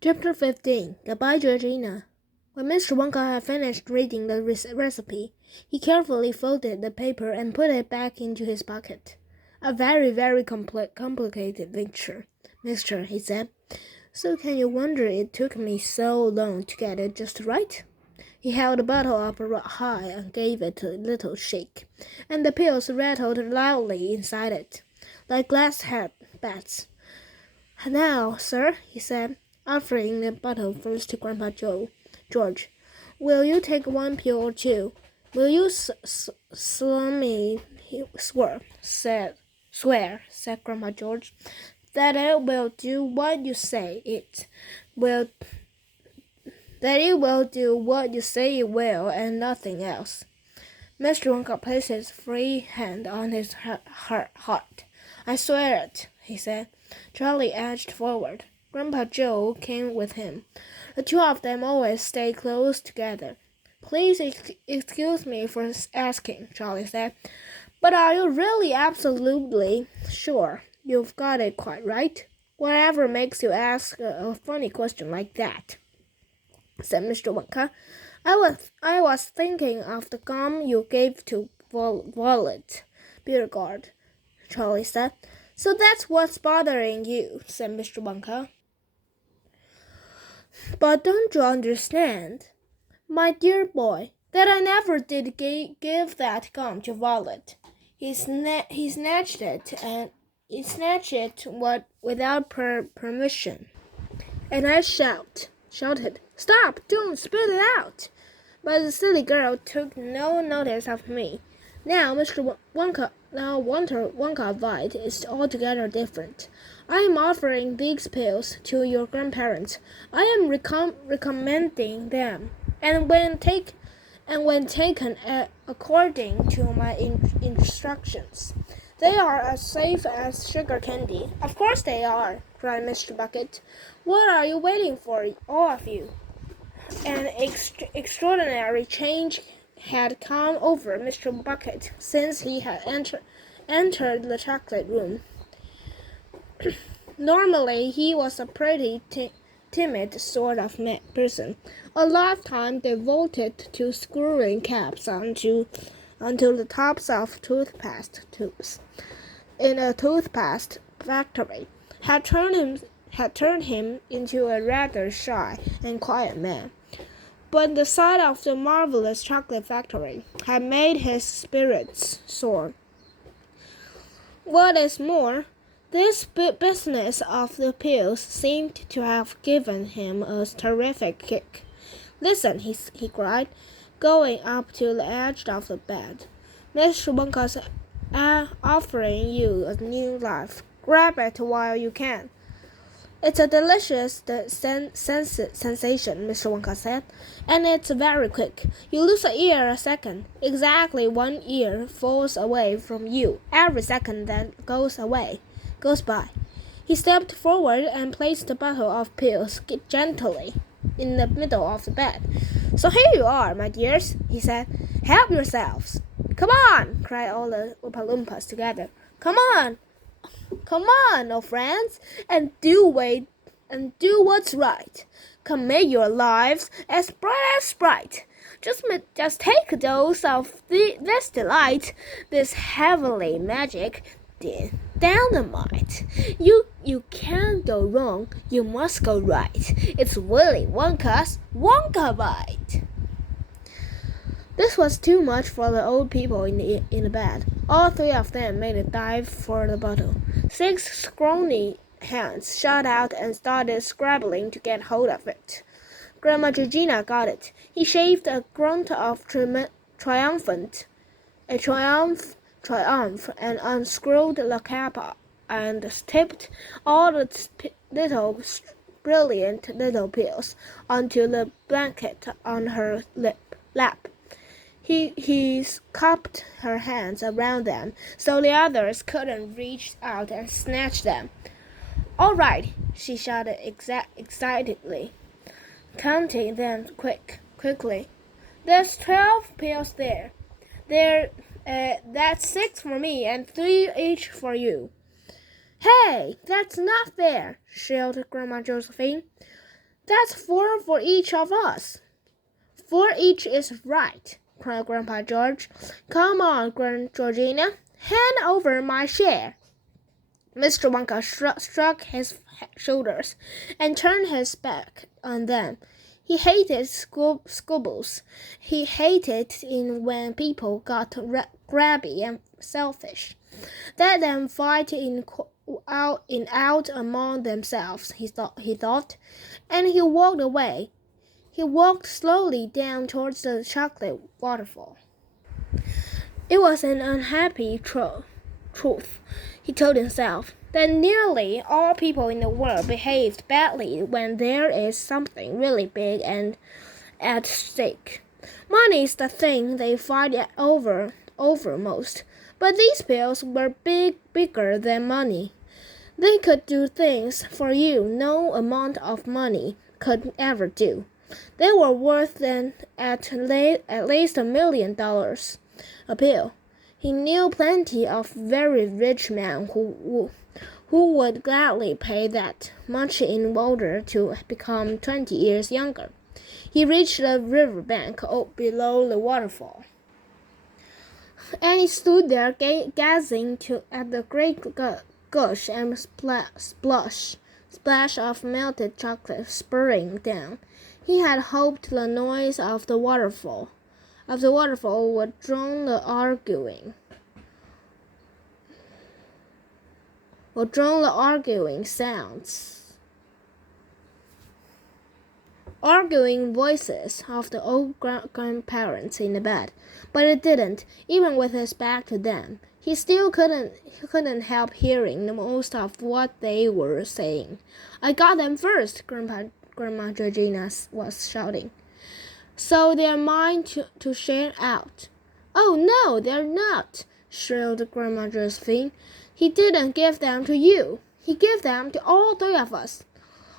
Chapter 15 Goodbye, Georgina. When Mr. Wonka had finished reading the recipe, he carefully folded the paper and put it back into his pocket. A very, very complicated picture, mister, he said. So can you wonder it took me so long to get it just right? He held the bottle up high and gave it a little shake, and the pills rattled loudly inside it, like glass bats. Now, sir, he said, offering the bottle first to Grandpa George. Will you take one pill or two? Will you solemnly swear, said Grandpa George, that it will do what you say it will, and nothing else. Mr. Wonka placed his free hand on his heart. I swear it, he said. Charlie edged forward. Grandpa Joe came with him. The two of them always stayed close together. Please excuse me for asking, Charlie said, but are you really absolutely sure you've got it quite right? Whatever makes you ask a funny question like that? Said Mr. Wonka. I was thinking of the gum you gave to Violet Beauregard, Charlie said. So that's what's bothering you, said Mr. Wonka. But don't you understand, my dear boy, that I never did give that gum to Violet. He snatched it without permission, and I shouted, "Stop! Don't spit it out!" But the silly girl took no notice of me. Now Wonka Vite is altogether different. I am offering these pills to your grandparents. I am recommending them, and when taken according to my instructions, they are as safe as sugar candy. Of course they are, cried Mr. Bucket. What are you waiting for, all of you? An extraordinary change had come over Mr. Bucket since he had entered the chocolate room. Normally, he was a pretty timid sort of person, a lifetime devoted to screwing caps onto the tops of toothpaste tubes in a toothpaste factory had turned him into a rather shy and quiet man. But the sight of the marvelous chocolate factory had made his spirits soar. What is more, this business of the pills seemed to have given him a terrific kick. Listen, he cried, going up to the edge of the bed. Mr. Wonka's offering you a new life. Grab it while you can. It's a delicious sensation, Mr. Wonka said, and it's very quick. You lose a ear a second. Exactly 1 ear falls away from you every second that goes by. He stepped forward and placed the bottle of pills gently in the middle of the bed. So here you are, my dears, he said. Help yourselves. Come on, cried all the Oompa Loompas together. Come on, oh friends, and do what's right. Come, make your lives as bright. Just take a dose of this delight, this heavenly magic, dynamite. You can't go wrong. You must go right. It's Willy Wonka's Wonka Bite. This was too much for the old people in the bed. All three of them made a dive for the bottle. 6 scrawny hands shot out and started scrabbling to get hold of it. Grandma Georgina got it. He shaved a grunt of triumph and unscrewed the cap and tipped all the brilliant little pills onto the blanket on her lap. He cupped her hands around them so the others couldn't reach out and snatch them. All right, she shouted excitedly, counting them quickly. There's 12 pills there. That's 6 for me and 3 each for you. Hey, that's not fair, shrilled Grandma Josephine. That's 4 for each of us. 4 each is right, cried Grandpa George. Come on, Georgina, hand over my share. Mr. Wonka shrugged his shoulders and turned his back on them. He hated squabbles. He hated it when people got grabby and selfish. Let them fight out among themselves, he thought, and he walked away. He walked slowly down towards the chocolate waterfall. It was an unhappy truth, he told himself, that nearly all people in the world behaved badly when there is something really big and at stake. Money is the thing they fight over most, but these bills were bigger than money. They could do things for you no amount of money could ever do. They were worth at least $1 million a bill. He knew plenty of very rich men who would gladly pay that much in order to become 20 years younger. He reached the river bank below the waterfall, and he stood there gazing at the great gush and splash of melted chocolate spurting down. He had hoped the noise of the waterfall would drown the arguing voices of the old grandparents in the bed, but it didn't, even with his back to them. He still couldn't help hearing the most of what they were saying. I got them first, Grandma Georgina was shouting. So they're mine to share out. Oh, no, they're not, shrilled Grandma Josephine. He didn't give them to you. He gave them to all 3 of us.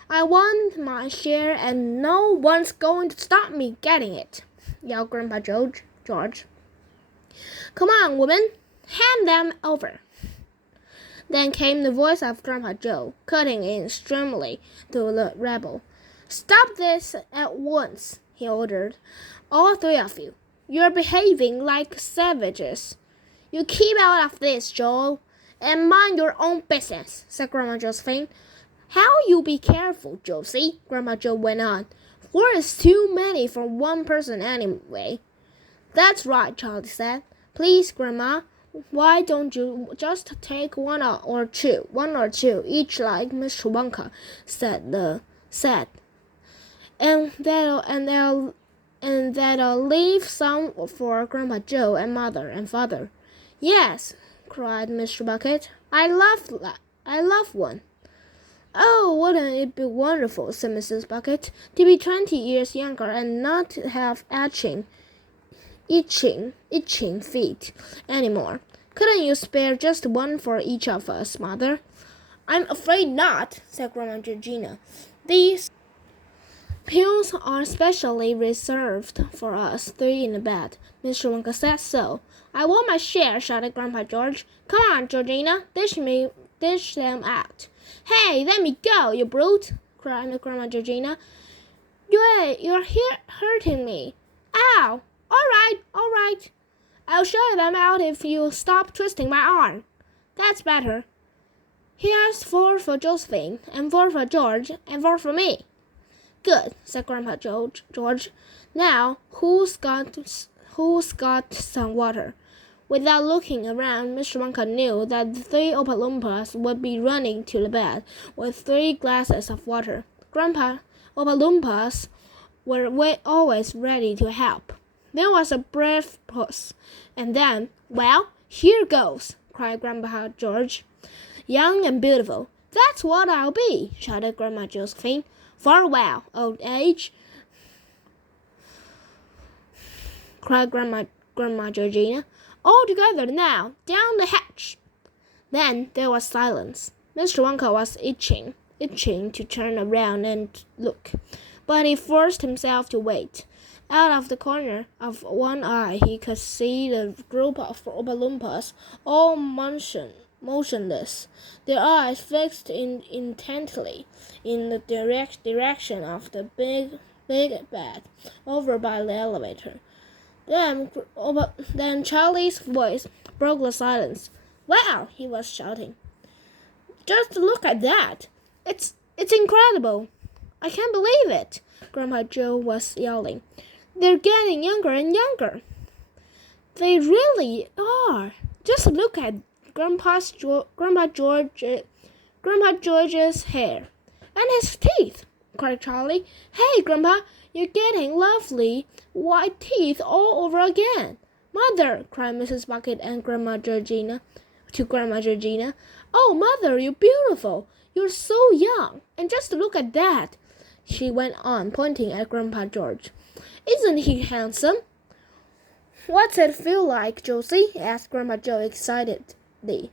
I want my share, and no one's going to stop me getting it, yelled Grandpa George. Come on, woman, hand them over. Then came the voice of Grandpa Joe, cutting in sternly to the rabble. Stop this at once, he ordered. All 3 of you. You're behaving like savages. You keep out of this, Joe, and mind your own business, said Grandma Josephine. How you be careful, Josie, Grandma Joe went on. 4 is too many for one person anyway. That's right, Charlie said. Please, Grandma, why don't you just take one or two each like Mr. Wonka said. And that'll leave some for Grandpa Joe and Mother and Father. Yes, cried Mr. Bucket. I love one. Oh, wouldn't it be wonderful, said Mrs. Bucket, to be 20 years younger and not have itching feet anymore. Couldn't you spare just one for each of us, Mother? I'm afraid not, said Grandma Georgina. These pills are specially reserved for us 3 in the bed. Mr. Wonka said so. I want my share, shouted Grandpa George. Come on, Georgina, dish them out. Hey, let me go, you brute, cried Grandma Georgina. You're hurting me. Ow! All right. I'll show them out if you stop twisting my arm. That's better. Here's 4 for Josephine, and 4 for George, and 4 for me. Good, said Grandpa George. Now, who's got some water? Without looking around, Mr. Wonka knew that the 3 Oompa Loompas would be running to the bed with 3 glasses of water. Grandpa Oompa Loompas were always ready to help. There was a brief pause, and then, well, here goes, cried Grandpa George. Young and beautiful. That's what I'll be, shouted Grandma Josephine. Farewell, old age, cried Grandma Georgina. All together now, down the hatch. Then there was silence. Mr. Wonka was itching to turn around and look, but he forced himself to wait. Out of the corner of one eye, he could see the group of Oompa Loompas all motionless, their eyes fixed intently in the direction of the big bed over by the elevator. Then Charlie's voice broke the silence. "Wow!" he was shouting. "Just look at that! It's incredible! I can't believe it!" Grandpa Joe was yelling. "They're getting younger and younger. They really are. Just look at Grandpa George's hair and his teeth," cried Charlie. "Hey, Grandpa, you're getting lovely white teeth all over again." "Mother," cried Mrs. Bucket and Grandma Georgina to Grandma Georgina. "Oh, Mother, you're beautiful. You're so young. And just look at that," she went on, pointing at Grandpa George. "Isn't he handsome?" "What's it feel like, Josie?" asked Grandpa Joe excitedly.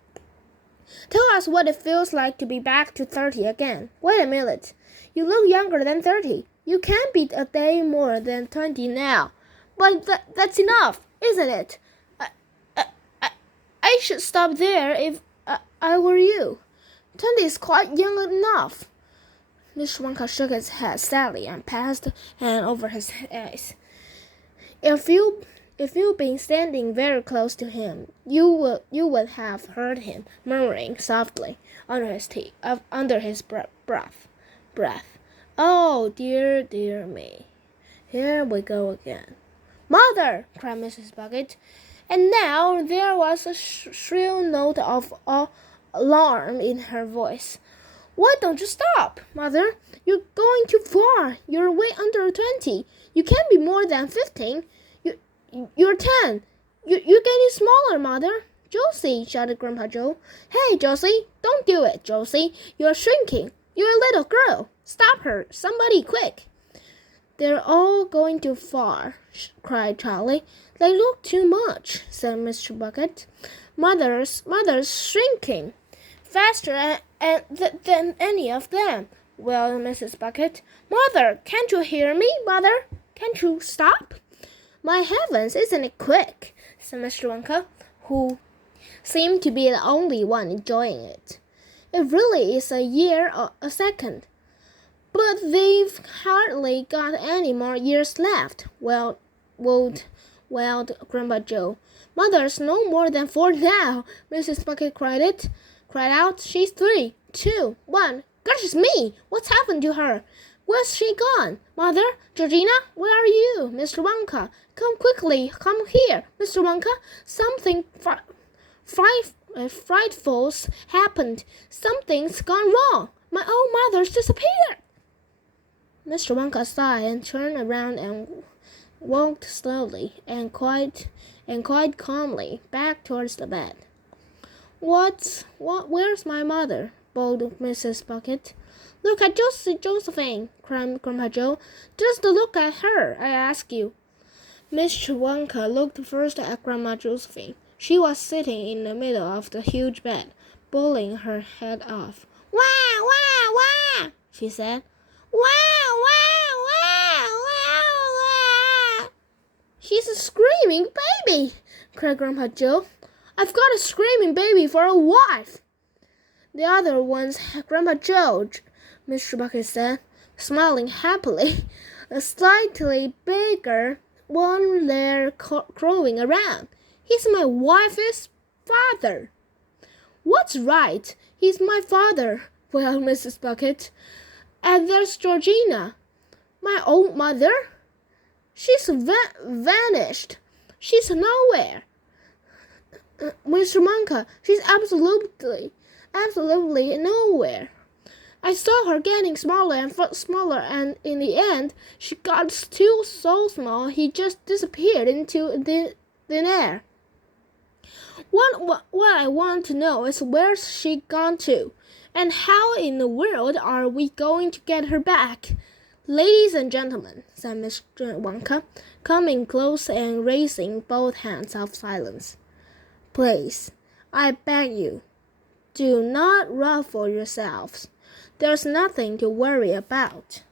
"Tell us what it feels like to be back to 30 again. Wait a minute. You look younger than 30. You can't be a day more than 20 now. But that's enough, isn't it? I should stop there if I were you. 20 is quite young enough." Mr. Wonka shook his head sadly and passed a hand over his eyes. If you'd been standing very close to him, you would have heard him murmuring softly under his breath. "Oh, dear, dear me. Here we go again." "Mother!" cried Mrs. Bucket. And now there was a shrill note of alarm in her voice. "Why don't you stop, Mother? You're going too far. You're way under 20. You can't be more than 15. You're 10. You're getting smaller, Mother." "Josie!" shouted Grandpa Joe. "Hey, Josie! Don't do it, Josie. You're shrinking. You're a little girl. Stop her. Somebody, quick." "They're all going too far," cried Charlie. "They look too much," said Mr. Bucket. Mother's shrinking faster than any of them," wailed Mrs. Bucket. "Mother, can't you hear me? Mother, can't you stop?" "My heavens, isn't it quick?" said Mr. Wonka, who seemed to be the only one enjoying it. "It really is a year a second." "But they've hardly got any more years left," wailed Grandpa Joe. "Mother's no more than 4 now," Mrs. Bucket cried out. "She's 3, 2, 1. Gracious me! What's happened to her? Where's she gone? Mother, Georgina, where are you? Mr. Wonka, come quickly, come here. Mr. Wonka, something frightful's happened. Something's gone wrong. My own mother's disappeared." Mr. Wonka sighed and turned around and walked slowly and quite calmly back towards the bed. Where's my mother?" bawled Mrs. Bucket. "Look at Josephine," cried Grandpa Joe. "Just look at her, I ask you." Mr. Wonka looked first at Grandma Josephine. She was sitting in the middle of the huge bed, bowling her head off. "Wah, wah, wah," she said. "Wah, wah, wah, wah, wah." "She's a screaming baby," cried Grandpa Joe. "I've got a screaming baby for a wife." "The other one's Grandpa George," Mr. Bucket said, smiling happily. "A slightly bigger one there crawling around. He's my wife's father." "What's right? He's my father," wailed Mrs. Bucket. "And there's Georgina, my old mother. She's vanished. She's nowhere. Mr. Wonka, she's absolutely nowhere. I saw her getting smaller and smaller, and in the end, she got still so small he just disappeared into thin air. What I want to know is where's she gone to, and how in the world are we going to get her back?" "Ladies and gentlemen," said Mr. Wonka, coming close and raising both hands of silence. "Please, I beg you, do not ruffle yourselves. There's nothing to worry about."